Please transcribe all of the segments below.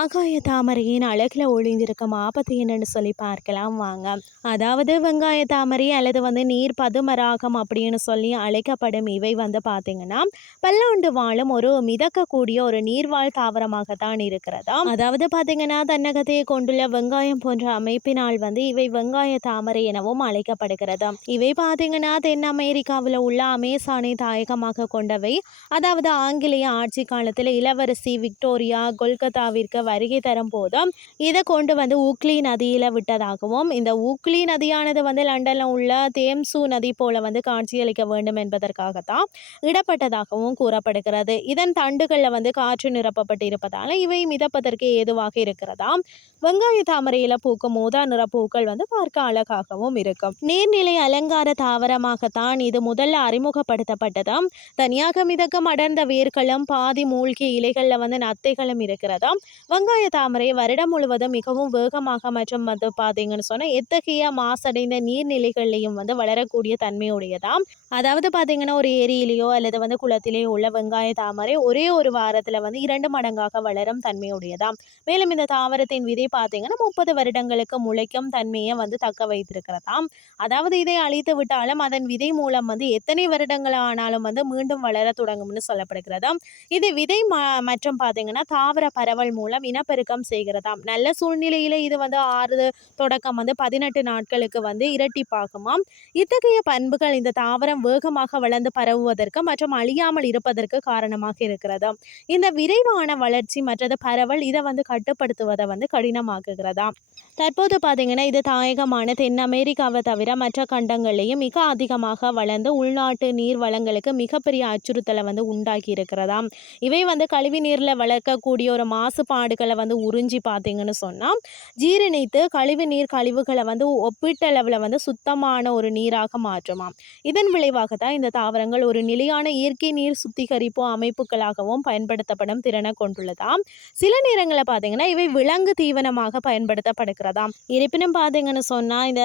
ஆகாய தாமரையின் அழகில் ஒளிந்திருக்கும் ஆபத்து என்னன்னு சொல்லி பார்க்கலாம் வாங்க. அதாவது வெங்காய தாமரை அல்லது வந்து நீர் பதுமராகம் அப்படின்னு சொல்லி அழைக்கப்படும் இவை வந்து பார்த்தீங்கன்னா பல்லாண்டு வாழும் ஒரு மிதக்கக்கூடிய ஒரு நீர்வாழ் தாவரமாகத்தான் இருக்கிறதா? அதாவது பார்த்தீங்கன்னா தன்னகத்தையை கொண்டுள்ள வெங்காயம் போன்ற அமைப்பினால் வந்து இவை வெங்காய தாமரை எனவும் அழைக்கப்படுகிறது. இவை பார்த்தீங்கன்னா தென் அமெரிக்காவில் உள்ள அமேசானை தாயகமாக கொண்டவை. அதாவது ஆங்கிலேய ஆட்சி காலத்தில் இளவரசி விக்டோரியா கொல்கத்தாவிற்கு வருகை தரும் இதை கொண்டு வந்து ஊக்லி நதியில் விட்டதாகவும் இந்த ஊக்லி நதியானது வந்து லண்டனில் உள்ள தேம்சு நதி போல வந்து காட்சியளிக்க வேண்டும் என்பதற்காகத்தான் இடப்பட்டதாகவும் கூறப்படுகிறது. இதன் தண்டுகளில் வந்து காற்று நிரப்பப்பட்டு இருப்பதால் இவை மிதப்பதற்கு ஏதுவாக இருக்கிறதா? வெங்காய தாமரையில் பூக்கும் மூதா நிற பூக்கள் வந்து பார்க்க அழகாகவும் இருக்கும். நீர்நிலை அலங்கார தாவரமாகத்தான் இது முதல்ல அறிமுகப்படுத்தப்பட்டதாம் தனியாக மிதக்கும் அடர்ந்த வேர்களும் பாதி மூழ்கிய இலைகளில் வந்து நத்தைகளும் இருக்கிறதா வெங்காய தாமரை வருடம் முழுவதும் மிகவும் வேகமாக மற்றும் வந்து பார்த்தீங்கன்னு சொன்னால் எத்தகைய மாசடைந்த நீர்நிலைகள்லையும் வந்து வளரக்கூடிய தன்மையுடையதாம். அதாவது பார்த்தீங்கன்னா ஒரு ஏரியிலேயோ அல்லது வந்து குளத்திலேயோ உள்ள வெங்காய தாமரை ஒரே ஒரு வாரத்தில் வந்து இரண்டு மடங்காக வளரும் தன்மையுடையதாம். மேலும் இந்த தாவரத்தின் விதை பார்த்தீங்கன்னா முப்பது வருடங்களுக்கு முளைக்கும் தன்மையை வந்து தக்க வைத்திருக்கிறதாம். அதாவது இதை அழித்து விட்டாலும் அதன் விதை மூலம் வந்து எத்தனை வருடங்கள் ஆனாலும் வந்து மீண்டும் வளர தொடங்கும்னு சொல்லப்படுகிறதாம். இது விதை மற்றும் பார்த்தீங்கன்னா தாவர பரவல் மூலம் இனப்பெருக்கம் செய்கிறதாம். நல்ல சூழ்நிலையில் இது வந்து ஆறு தொடக்கம் வந்து பதினெட்டு நாட்களுக்கு வந்து இரட்டிப்பாகுமாம். இத்தகைய பண்புகள் இந்த தாவரம் வேகமாக வளர்ந்து பரவுவதற்கு மற்றும் அழியாமல் இருப்பதற்கு காரணமாக இருக்கிறது இந்த விரைவான வளர்ச்சி மற்றது பரவல் இதை வந்து கட்டுப்படுத்துவதை வந்து கடினமாக்குகிறதாம். தற்போது பார்த்தீங்கன்னா இது தாயகமான தென் அமெரிக்காவை தவிர மற்ற கண்டங்களையும் மிக அதிகமாக வளர்ந்து உள்நாட்டு நீர் வளங்களுக்கு மிகப்பெரிய அச்சுறுத்தலை வந்து உண்டாக்கி இருக்கிறதாம். இவை வந்து கழிவு நீரில் வளர்க்கக்கூடிய ஒரு மாசுபாடு கழிவுகளை வந்து உறிஞ்சி பார்த்தீங்கன்னு சொன்னால் ஜீரணித்து கழிவு நீர் கழிவுகளை வந்து ஒப்பீட்டளவில் வந்து சுத்தமான ஒரு நீராக மாற்றுமாம். இதன் விளைவாக தான் இந்த தாவரங்கள் ஒரு நிலையான இயற்கை நீர் சுத்திகரிப்பு அமைப்புகளாகவும் பயன்படுத்தப்படும் திறனை கொண்டுள்ளதாம். சில நேரங்களில் பார்த்தீங்கன்னா இவை விலங்கு தீவனமாக பயன்படுத்தப்படுகிறதாம். இருப்பினும் பார்த்தீங்கன்னு சொன்னால் இந்த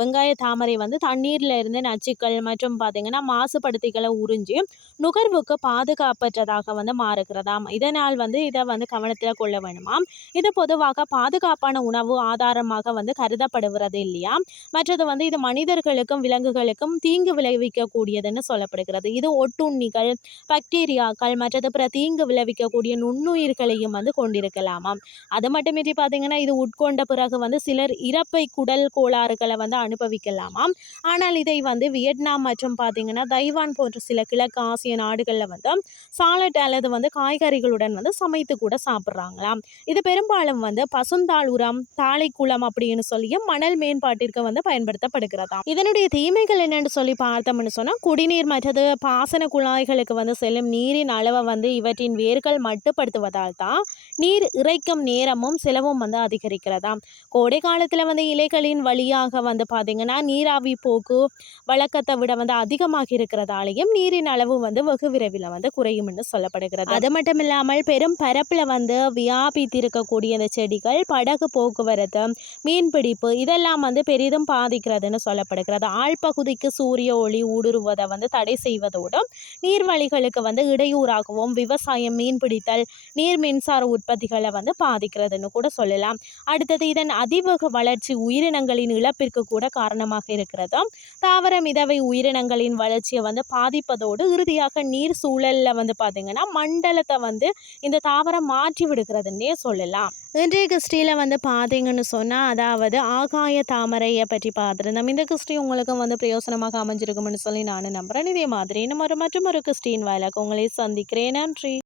வெங்காய தாமரை வந்து தண்ணீரில் இருந்து நச்சுக்கள் மற்றும் பார்த்தீங்கன்னா மாசுபடுத்திகளை உறிஞ்சி நுகர்வுக்கு பாதுகாப்பற்றதாக வந்து மாறுகிறதாம். இதனால் வந்து இதை வந்து கவனத்தில் கொள்ள வேணுமாம். இது பொதுவாக பாதுகாப்பான உணவு ஆதாரமாக வந்து கருதப்படுகிறது இல்லையா? மற்றது வந்து இது மனிதர்களுக்கும் விலங்குகளுக்கும் தீங்கு விளைவிக்கக்கூடியதுன்னு சொல்லப்படுகிறது. இது ஒட்டுண்ணிகள் பாக்டீரியாக்கள் மற்றது பிற தீங்கு விளைவிக்கக்கூடிய நுண்ணுயிர்களையும் வந்து கொண்டிருக்கலாமாம். அது மட்டுமின்றி பார்த்தீங்கன்னா இது உட்கொண்ட பிறகு வந்து சிலர் இறப்பை குடல் கோளாறுகளை வந்து அனுபவிக்கலாமாம். ஆனால் இதை வந்து வியட்நாம் மற்றும் பார்த்தீங்கன்னா தைவான் போன்ற சில கிழக்கு ஆசிய நாடுகளில் வந்து சாலட் அல்லது வந்து காய்கறிகளுடன் வந்து சமைத்து கூட சாப்பிட்றாங்களாம். இது பெரும்பாலும் வந்து பசுந்தாள் உரம் தாளை குளம் அப்படின்னு சொல்லியும் மணல் மேம்பாட்டிற்கு வந்து பயன்படுத்தப்படுகிறதாம். இதனுடைய தீமைகள் என்னென்னு சொல்லி பார்த்தோம்னு சொன்னால் குடிநீர் மற்றது பாசன குழாய்களுக்கு வந்து செல்லும் நீரின் அளவை வந்து இவற்றின் வேர்கள் மட்டுப்படுத்துவதால் தான் நீர் இறைக்கும் நேரமும் செலவும் வந்து அதிகரிக்கிறதாம். கோடை காலத்தில் வந்து இலைகளின் வழியாக வந்து பார்த்திங்கன்னா நீராவி போக்கு வழக்கத்தை விட வந்து அதிகமாக இருக்கிறதாலையும் நீரின் அளவு வந்து வெகு விரைவில் வந்து குறையும்னு சொல்லப்படுகிறது. அது மட்டும் இல்லாமல் பெரும் பரப்பில் வந்து வியா வியாபித்திருக்கக்கூடிய இந்த செடிகள் படகு போக்குவரத்து மீன்பிடிப்பு இதெல்லாம் வந்து பெரிதும் பாதிக்கிறதுன்னு சொல்லப்படுகிறது. ஆழ்பகுதிக்கு சூரிய ஒளி ஊடுருவதை வந்து தடை செய்வதோடும் நீர்வழிகளுக்கு வந்து இடையூறாகவும் விவசாயம் மீன்பிடித்தல் நீர் மின்சார உற்பத்திகளை வந்து பாதிக்கிறதுன்னு கூட சொல்லலாம். அடுத்தது இதன் அதிவேக வளர்ச்சி உயிரினங்களின் இழப்பிற்கு கூட காரணமாக இருக்கிறது. தாவர மிதவை உயிரினங்களின் வளர்ச்சியை வந்து பாதிப்பதோடு இறுதியாக நீர் சூழலில் வந்து பார்த்திங்கன்னா மண்டலத்தை வந்து இந்த தாவரம் மாற்றி விடுகிறது விடுகிறதுன்னே சொல்லலாம். இன்றைய கிறிஸ்டியில் வந்து பார்த்தீங்கன்னு சொன்னால் அதாவது ஆகாய தாமரையை பற்றி பார்த்துருந்தோம். இந்த கிறிஸ்டி உங்களுக்கும் வந்து பிரயோசனமாக அமைஞ்சிருக்கும்னு சொல்லி நான் நம்புகிறேன் இதே மாதிரி நம்ம ஒரு மற்றும் ஒரு கிறிஸ்டின் வாயிலாக உங்களை சந்திக்கிறேன். நன்றி.